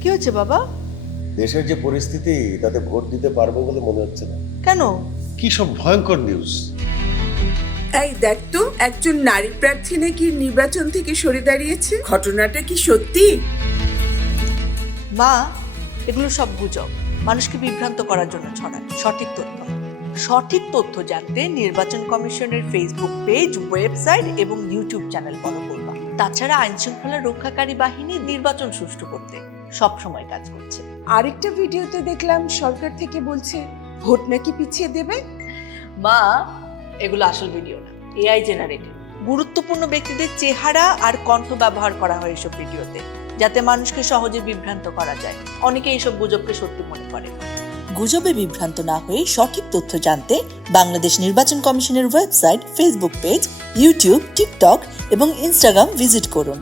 কি হচ্ছে বাবা? দেশের যে পরিস্থিতি তাতে ভোট দিতে পারবো বলে মনে হচ্ছে না। কেন? কি সব ভয়ঙ্কর নিউজ! এই দেখ তো, একজন নারী প্রার্থী নাকি নির্বাচন থেকে সরে দাঁড়িয়েছে। ঘটনাটা কি সত্যি? মা, এগুলো সব গুজব, মানুষকে বিভ্রান্ত করার জন্য ছড়ানো। সঠিক তথ্য জানতে নির্বাচন কমিশনের ফেসবুক পেজ, ওয়েবসাইট এবং ইউটিউব চ্যানেল ফলো করবা। তাছাড়া আইন শৃঙ্খলা রক্ষাকারী বাহিনী নির্বাচন সুষ্ঠু করতে সব সময় কাজ করছে। আরেকটা ভিডিওতে দেখলাম সরকার থেকে বলছে ভোট নাকি পিছিয়ে দেবে। মা, এগুলো আসল ভিডিও না, এআই জেনারেটেড। গুরুত্বপূর্ণ ব্যক্তিদের চেহারা আর কণ্ঠ ব্যবহার করা হয় এসব ভিডিওতে, যাতে মানুষকে সহজে বিভ্রান্ত করা যায়। অনেকে এইসব গুজবকে সত্যি মনে করে। গুজবে বিভ্রান্ত না হয়ে সঠিক তথ্য জানতে বাংলাদেশ নির্বাচন কমিশনের website, Facebook page, YouTube, TikTok এবং ইনস্টাগ্রাম ভিজিট করুন।